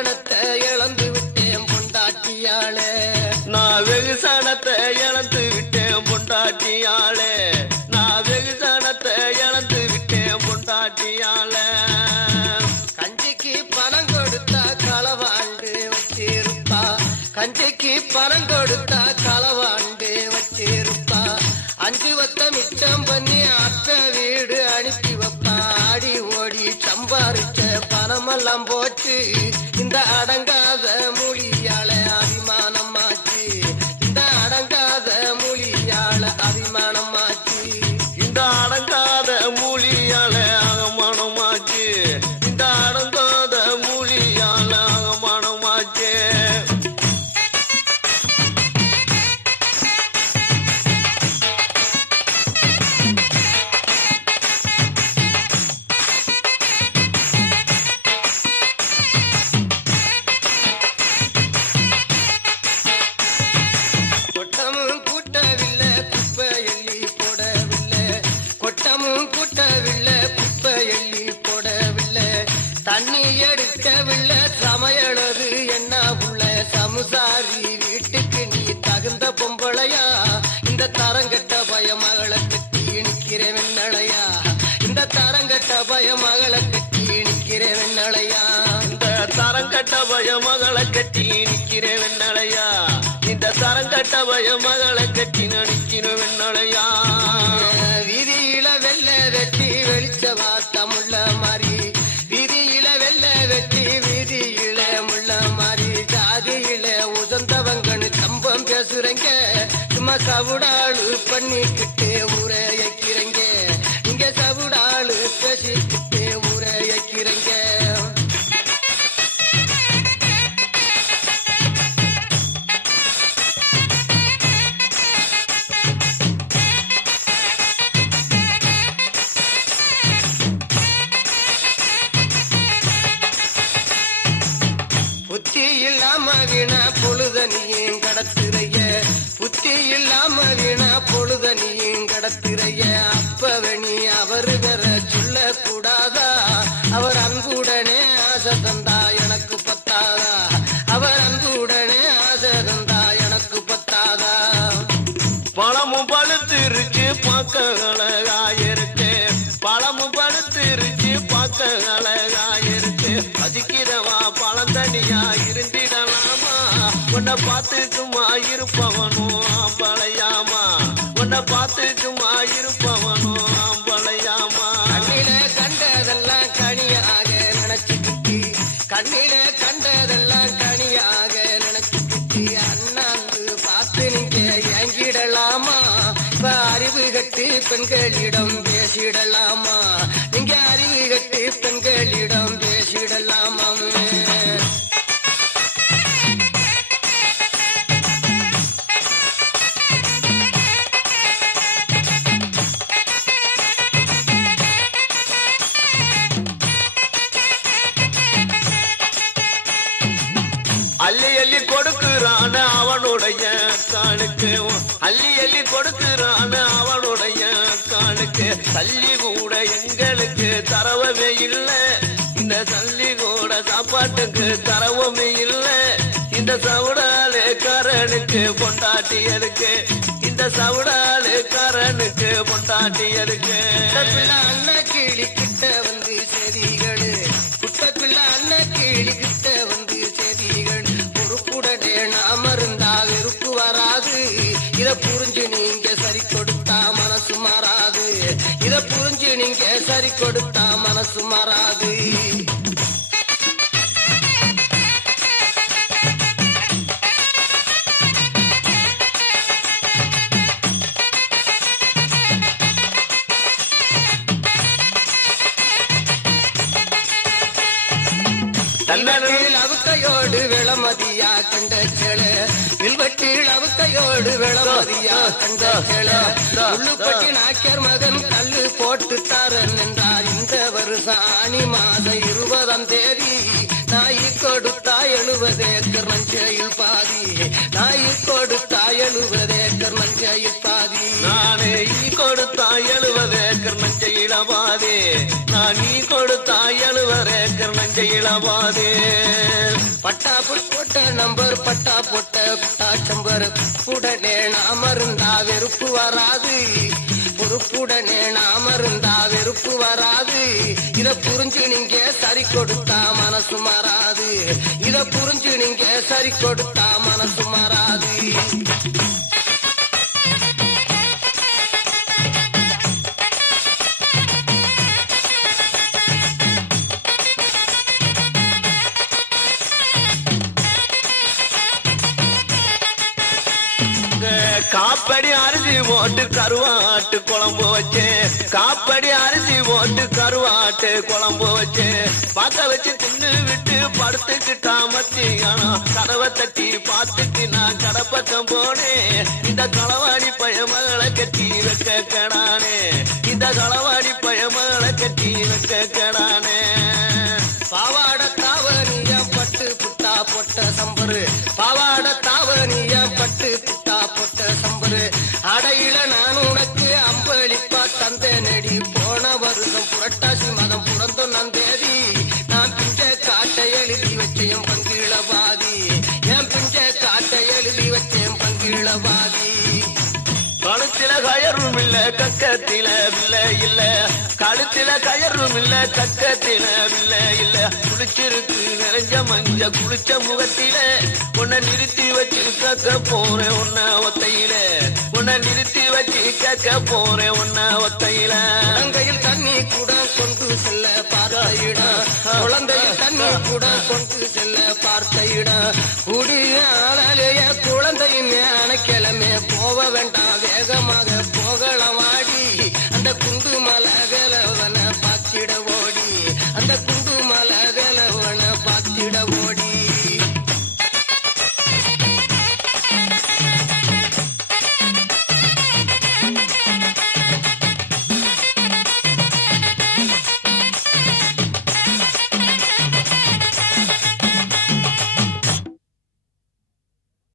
வெகுசனத்தை இழந்து விட்டேன் பொண்டாட்டியாளே. நான் வெகுசனத்தை இழந்து விட்டேன் பொண்டாட்டியாளே. நான் வெகுசனத்தை இழந்து விட்டேன் பொண்டாட்டியாளே. கஞ்சிக்கு பணம் கொடுத்தா களவாண்டு வச்சிருப்பா. கஞ்சிக்கு பணம் கொடுத்தா களவாண்டு வச்சிருப்பா. 5 வத்த மிச்சம் பண்ணி அத்தை வீடு அனுப்பி வைப்பா. ஆடி ஓடி சம்பாரிச்ச பணமெல்லாம் போச்சு இந்த அடங்காத மொழியாள அபிமானமாச்சு. இந்த அடங்காத மொழியாள அபிமானமாச்சு. இந்த அடங்காத மூலியால அகமானமாச்சு. இந்த அடங்காத மூலியால அகமானமாச்சு. கொட்டமும் கூட்டவில்லை குப்பை எள்ளி போடவில்லை. கொட்டமும் கூட்டவில்லை குப்பை எள்ளி போடவில்லை. தண்ணி எடுக்கவில்லை சமையலது என்ன உள்ள சமுசாரி வீட்டுக்கு நீ தகுந்த பொம்பளையா. இந்த தரங்கட்ட பயமகளை கட்டி நிக்கிற வெண்ணளையா. இந்த தரங்கட்ட பயமகளை கட்டி நிக்கிற வெண்ணளையா. இந்த தரங்கட்ட பயமகளை கட்டி நிக்கிற வெண்ணலையா. இந்த தரங்கட்ட பயமகளை கட்டி நடிக்கிற வெண்ணலையா. வீதியில வெள்ள வெட்டி வெளிச்ச வாத்தமுள்ள மாதிரி. வீதியில வெள்ள வெட்டி வீதியில முள்ள மாதிரி. ஜாதியில உதந்தவங்கன்னு கம்பம் பேசுறங்க. சும்மா சவுடாளு பண்ணிக்கிட்டு ஊரை வைக்கிறங்க. இங்க சவுடாளு பேசிக்கிட்டு ஊரை வைக்கிறங்க. புத்தி இல்லாம வீணா பொழுதனியும் கடத்துறைய. புத்தி இல்லாம வீணா பொழுதனியும் கடத்துறைய. அப்பவனி அவரு வேற சொல்ல கூடாதா. அவர் அன்புடனே ஆசை தந்தா எனக்கு பத்தாதா. அவர் அன்புடனே ஆசை தந்தா எனக்கு பத்தாதா. பழமும் பழுத்திருச்சு பார்க்க அழகாயிருக்கு. பழமும் பழுத்திருச்சு பார்க்க அழகாயிருக்கு. பதிக்கிறவா பழந்தனியா இருந்திடலாமா. உன்னை பார்த்து சும்மா இருப்பவனும் ஆம்பளையாமா. உன்னை பார்த்து சும்மா இருப்பவனும் ஆம்பளையாமா. கண்ணில கண்டதெல்லாம் கனியாக நினைச்சுக்கிட்டு. கண்ணில கண்டதெல்லாம் கனியாக நினைச்சுக்கிட்டு. அண்ணாந்து பார்த்து நீங்க ஏங்கிடலாமா. இப்ப அறிவு கட்டு பெண்களிடம் பேசிடலாமா. நீங்க அறிவு கட்டு பெண்களிடம் பேசிடலாமா. அள்ளி அள்ளி கொடுக்குறான அவனுடைய காலுக்கு. அள்ளி அள்ளி கொடுக்குறான அவனுடைய காலுக்கு. தள்ளி கூட எங்களுக்கு தரவமே இல்லை. இந்த தள்ளி கூட சாப்பாட்டுக்கு தரவுமே இல்லை. இந்த சவுடாலு காரனுக்கு பொண்டாட்டியருக்கு. இந்த சவுடாலு காரனுக்கு பொண்டாட்டியருக்கு. அண்ணன் கிளி கிட்ட வந்து செதிகளு. குட்டப்பிள்ளை அண்ணன் கிளி கிட்ட வந்து செதிகள். பொறுப்புடனே நாம இருந்தா வெறுப்பு வராது. இத புரிஞ்சு நீங்க சரி கொடுத்தா மனசு மாறாது. இத புரிஞ்சு நீங்க சரி கொடுத்தா மனசு மாறாது. தன்னத்தில் அவுக்கையோடு விளமதியா கண்ட செல. வில்வட்டில் அவுக்கையோடு விளமதியா கண்ட செல. உள்ளுப்பட்டி நாக்கியர் மகன் கல்லு போட்டு தரன் என்றார். இந்த வருஷம் ஆனி மாதம் 20ஆம் தேதி. நாய் கொடுத்தா 70 ஏக்கர் நஞ்சையில் பாதி. நாய் கொடுத்தா 70 ஏக்கர் நஞ்சையில் பாதி. நானே கொடுத்தா 70 ஏக்கர் நஞ்சை இளவாதே. நான் நீ கொடுத்தா 70 ஏக்கர் நஞ்சை இளவாதே. பட்டா போட்ட நம்பர் பட்டா போட்ட குட்டா சம்பர் உடனே நாம இருந்தா வெறுப்பு வராது பொறுப்புடனே நாம இருந்தா வெறுப்பு வராது இத புரிஞ்சு நீங்க சரி கொடுத்தா மனசு மாறாது இத புரிஞ்சு நீங்க சரி கொடுத்தா மனசு மாறாது காப்படி அரிசி போட்டு கருவாட்டு குழம்பு வச்சேன் காப்படி அரிசி போட்டு கருவாட்டு குழம்பு வச்சேன் பார்க்க வச்சு தின்னு விட்டு படுத்துக்கிட்டா மத்தியானம் கதவை தட்டி பார்த்துட்டு நான் கடப்பக்கம் போனேன் இந்த களவாடி பயமகளை கட்டி வைக்க கடானே இந்த களவாடி பயமகளை கட்டி வைக்க கடானே பாவாட தாவணிய பட்டு புட்டா பொட்ட சம்பரு பாவாட தாவணிய பட்டு புட்டா பொட்ட சம்பரு அடையில நான் உனக்கு அம்பளிப்பா தந்த நெடி போன வருஷம் புரட்டாசி மதம் பிறந்தொன்னாம் தேதி நான் பிஞ்ச காட்டை எழுதி வச்சேன் பங்கிழ பாதி என் பிஞ்ச காட்டை எழுதி வச்சேன் பங்கிழ பாதி கழுத்தில கயரும் இல்ல கக்கத்தில வில்ல இல்ல கழுத்தில கயரும் இல்ல கக்கத்தில வில்ல இல்ல குளிச்சிருக்கு நிறைஞ்ச மஞ்ச குளிச்ச முகத்தில உன்னை நிறுத்தி வச்சு கேட்க போறேன் உன்ன ஒத்தையில உன்னை நிறுத்தி வச்சு கேட்க போறேன் உன்ன ஒத்தையில குழந்தையில் தண்ணி கூட கொண்டு செல்ல பார்த்த இடம் குழந்தையில் தண்ணி கூட கொண்டு செல்ல பார்த்த இடம்